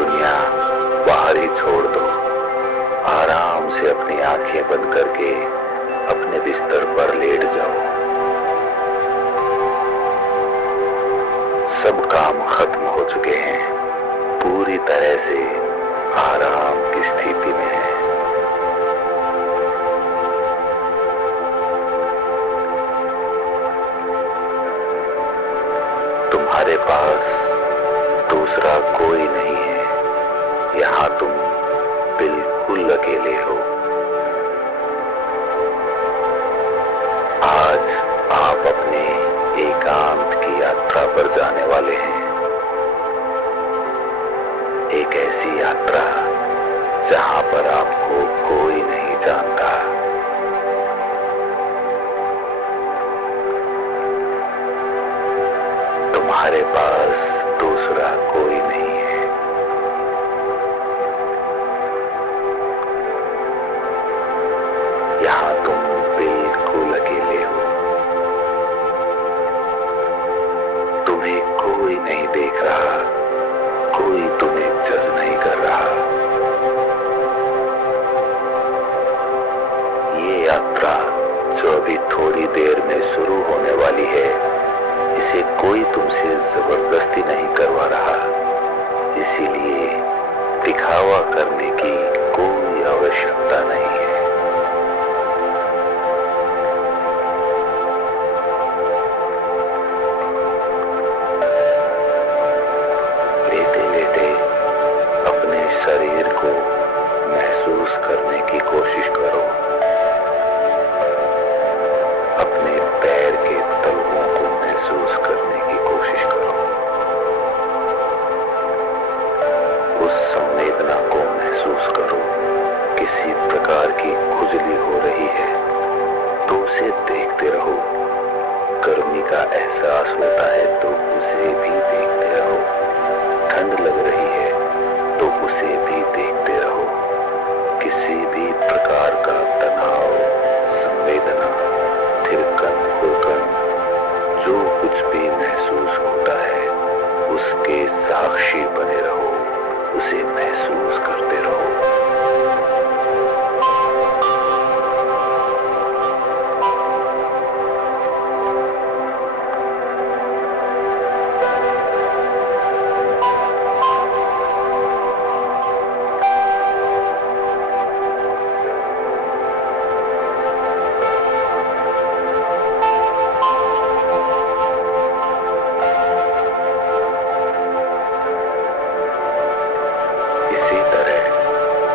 दुनिया बाहर ही छोड़ दो। आराम से अपनी आंखें बंद करके अपने बिस्तर पर लेट जाओ। सब काम खत्म हो चुके हैं, पूरी तरह से आराम की स्थिति में है। तुम्हारे पास दूसरा कोई नहीं है। यहाँ तुम बिल्कुल अकेले हो। आज आप अपने एकांत की यात्रा पर जाने वाले हैं। एक ऐसी यात्रा जहां पर आपको कोई नहीं जानता। तुम्हारे पास दूसरा कोई नहीं है। यहाँ तुम बिल्कुल अकेले हो। तुम्हें कोई नहीं देख रहा, कोई तुम्हें जज नहीं कर रहा। ये यात्रा जो अभी थोड़ी देर में शुरू होने वाली है, इसे कोई तुमसे जबरदस्ती नहीं करवा रहा। इसीलिए दिखावा करने की कोई आवश्यकता नहीं है। लेटे लेटे अपने शरीर को महसूस करने की कोशिश करो। अपने पैर के तलवों को महसूस करने की कोशिश करो। उस संवेदना को महसूस करो। किसी प्रकार की खुजली हो रही है तो उसे देखते रहो। गर्मी का एहसास होता है तो उसे भी देखते रहो। ठंड लग रही है तो उसे भी देखते रहो। किसी भी प्रकार का तनाव, संवेदना, थिरकन, हुड़कन, जो कुछ भी महसूस होता है उसके साक्षी बने रहो। उसे महसूस करते रहो।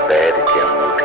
पैर के अंगूठे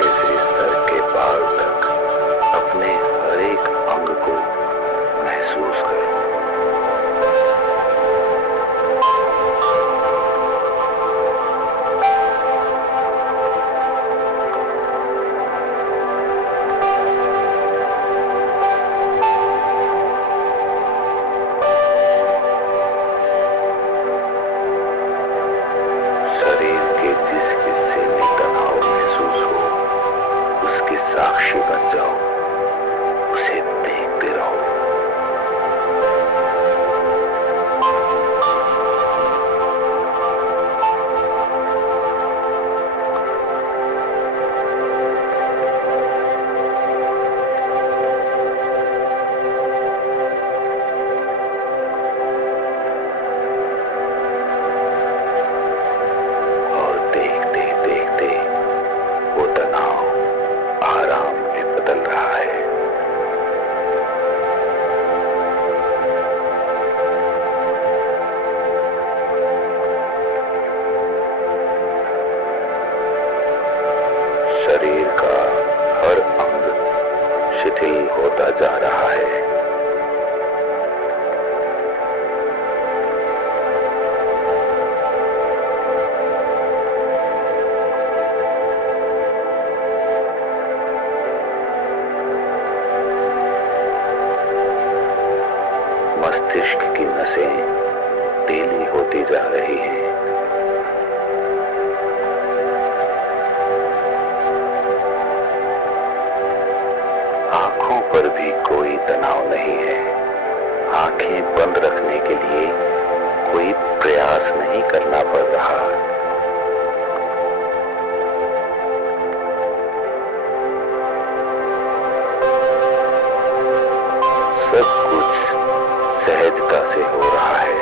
से हो रहा है।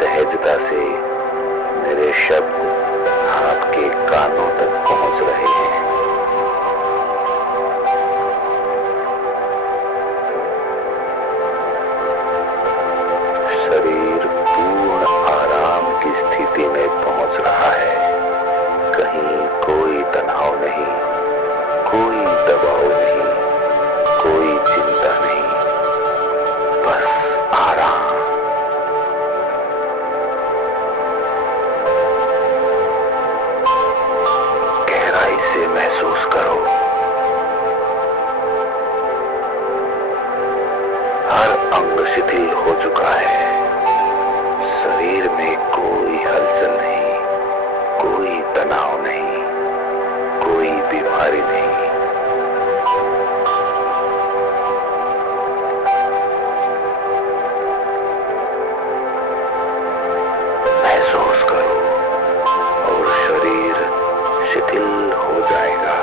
सहजता से मेरे शब्द आपके कानों तक पहुंच रहे हैं। शरीर पूर्ण आराम की स्थिति में पहुंच रहा है। कहीं कोई तनाव नहीं, कोई दबाव नहीं, कोई चिंता नहीं, बस आराम। गहराई से महसूस करो। हर अंग शिथिल हो चुका है। शरीर में कोई हलचल नहीं, कोई तनाव नहीं, कोई बीमारी नहीं। महसूस करो और शरीर शिथिल हो जाएगा।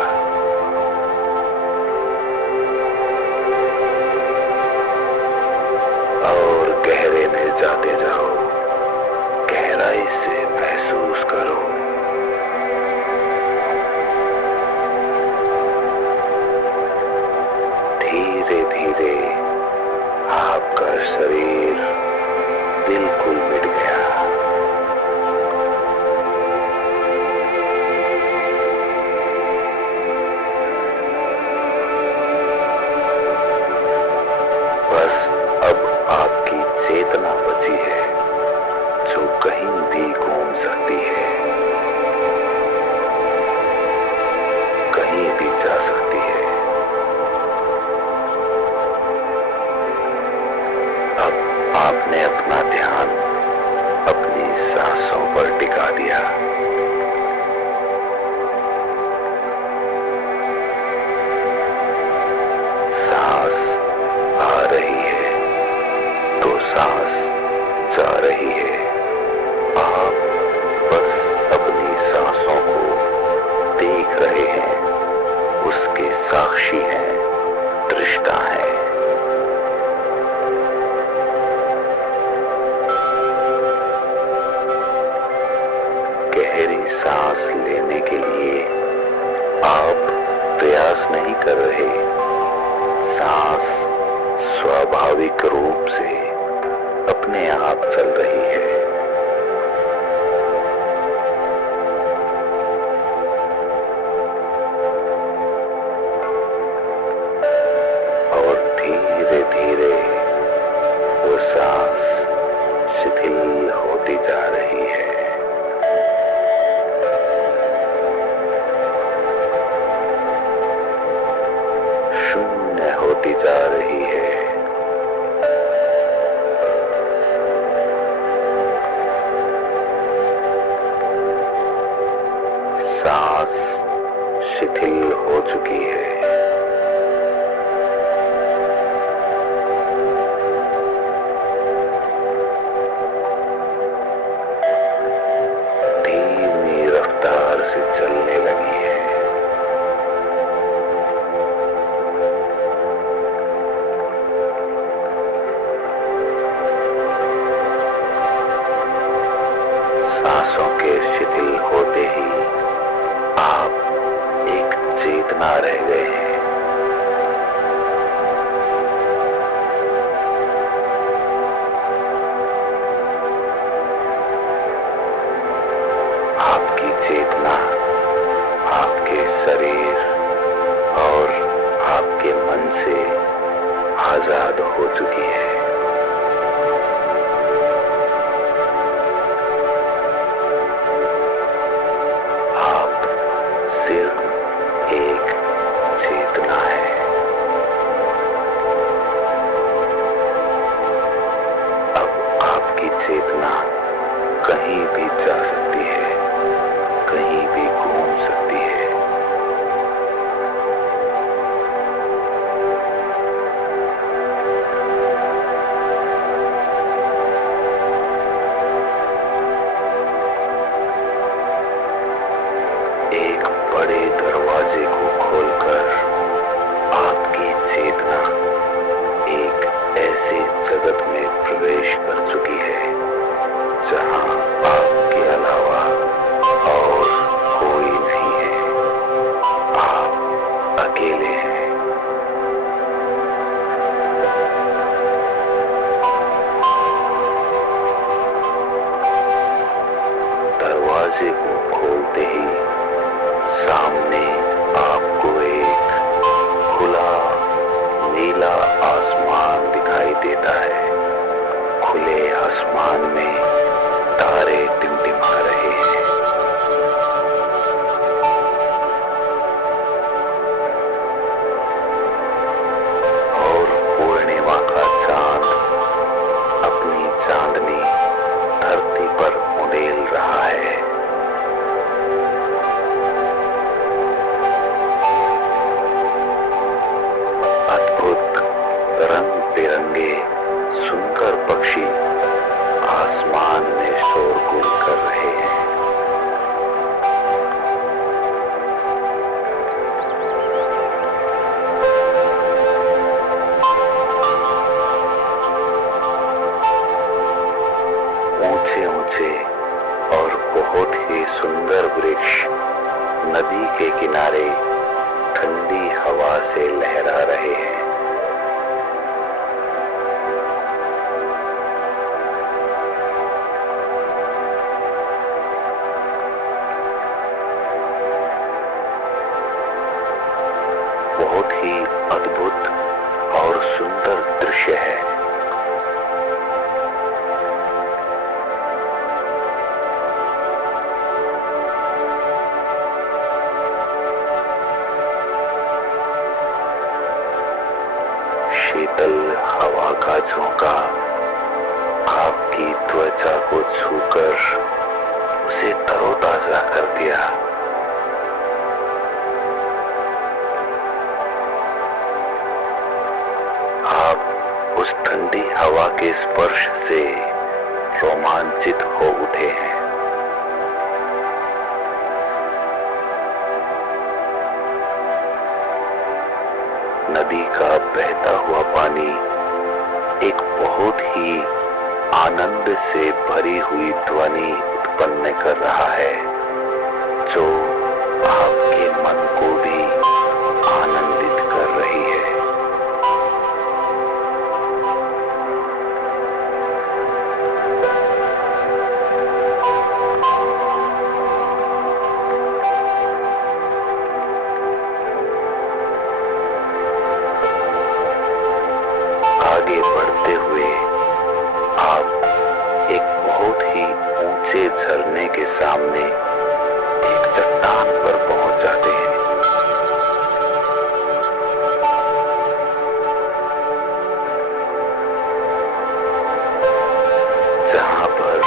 और गहरे में जाते जाओ। गहराई से महसूस करो। धीरे धीरे आपका शरीर बिल्कुल मिट गया। बस अब आपकी चेतना बची है, जो कहीं भी घूम सकती है, कहीं भी जा सकती है। अब आपने अपना ध्यान अपनी सांसों पर टिका दिया। सांस आ रही है तो सांस जा रही है। आप बस अपनी सांसों को देख रहे हैं, उसके साक्षी हैं, दृष्टा हैं। गहरी सांस लेने के लिए आप प्रयास नहीं कर रहे। सांस स्वाभाविक रूप से अपने आप चल रही है। और धीरे धीरे वो सांस शिथिल होती जा रही है। शून्य होती जा रही है। सांस शिथिल हो चुकी है। धीमी रफ्तार से चलने लगी है। सांसों के शिथिल होते ही आप एक चेतना रह गए हैं। आपकी चेतना आपके शरीर और आपके मन से आजाद हो चुकी है। आप सिर्फ एक चेतना है। अब आपकी चेतना कहीं भी जा सकती है, कहीं भी घूम सकती है। एक बड़े दरवाजे को खोलकर आपकी चेतना एक ऐसे जगत में प्रवेश प्रवेश कर चुकी है, जहां आपके अलावा और कोई नहीं है। आप अकेले हैं। दरवाजे को खोलते ही सामने आपको एक खुला नीला आसमान दिखाई देता है। खुले आसमान में तारे टिमटिमा रहे हैं। और पूर्णिमा का चांद अपनी चांदनी धरती पर उड़ेल रहा है। अद्भुत रंग बिरंगे सुंदर पक्षी आसमान में शोरगुल कर रहे हैं। ऊंचे ऊंचे और बहुत ही सुंदर वृक्ष नदी के किनारे ठंडी हवा से लहरा रहे हैं। बहुत ही अद्भुत और सुंदर दृश्य है। शीतल हवा का झोंका आपकी त्वचा को छूकर उसे तरोताजा कर दिया। आप उस ठंडी हवा के स्पर्श से रोमांचित हो उठे हैं। नदी का बहता हुआ पानी एक बहुत ही आनंद से भरी हुई ध्वनि उत्पन्न कर रहा है, जो आपके मन को भी आनंदित कर रही है। आगे बढ़ते हुए आप एक बहुत ही ऊंचे झरने के सामने एक चट्टान पर पहुंच जाते हैं। जहां पर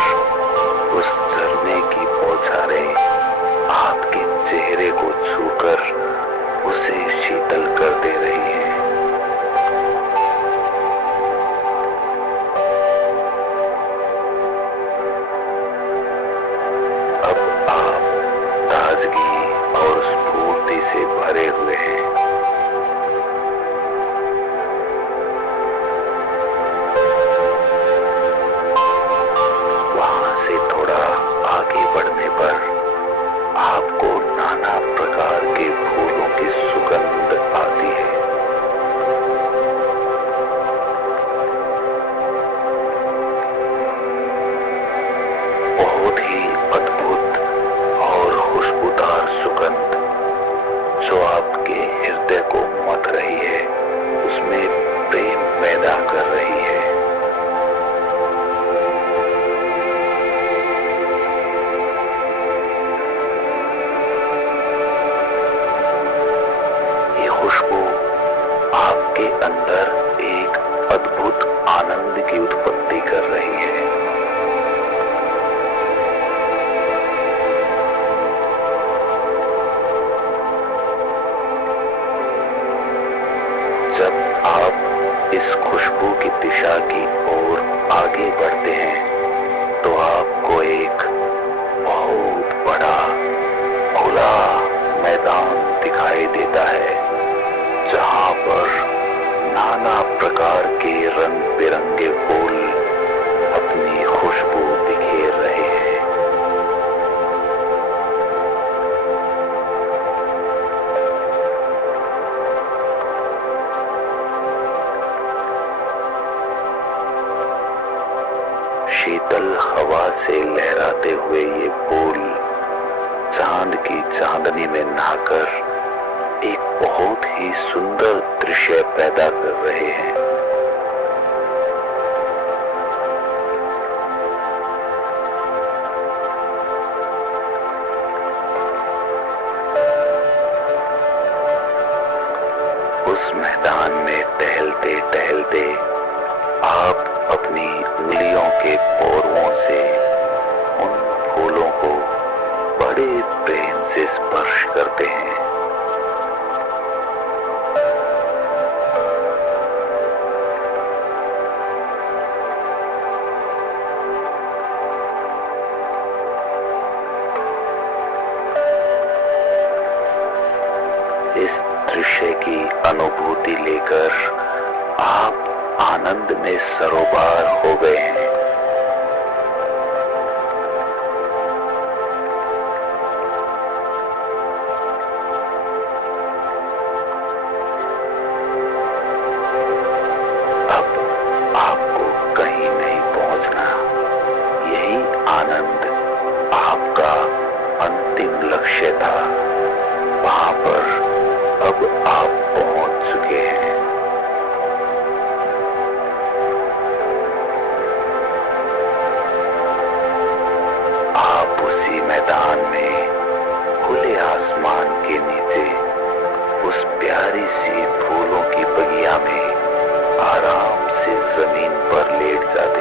उस झरने की बौछारें आपके चेहरे को छूकर उसे शीतल कर दे रही हैं। ताजगी और स्फूर्ति से भरे हुए हैं। वहां से थोड़ा आगे बढ़ने पर आपको नाना प्रकार के फूलों की सुगंध आती है। बहुत ही अद्भुत और खुशबूदार सुगंध जो आपके हृदय को मथ रही है, उसमें प्रेम पैदा कर रही है। ये खुशबू आपके अंदर एक अद्भुत आनंद की उत्पत्ति कर रही है। जब आप इस खुशबू की दिशा की ओर आगे बढ़ते हैं तो आपको एक बहुत बड़ा खुला मैदान दिखाई देता है, जहां पर नाना प्रकार के रंग बिरंगे फूल शीतल हवा से लहराते हुए ये फूल चांद की चांदनी में नहाकर एक बहुत ही सुंदर दृश्य पैदा कर रहे हैं। उस मैदान में टहलते टहलते आप अपनी उंगलियों के पोरों से उन फूलों को बड़े प्रेम से स्पर्श करते हैं। इस दृश्य की अनुभूति लेकर आप आनंद में सरोबार हो गए हैं। अब आपको कहीं नहीं पहुंचना, यही आनंद आपका अंतिम लक्ष्य था। वहां पर अब आप पहुंच चुके हैं। आप उसी मैदान में खुले आसमान के नीचे उस प्यारी सी फूलों की बगिया में आराम से जमीन पर लेट जाते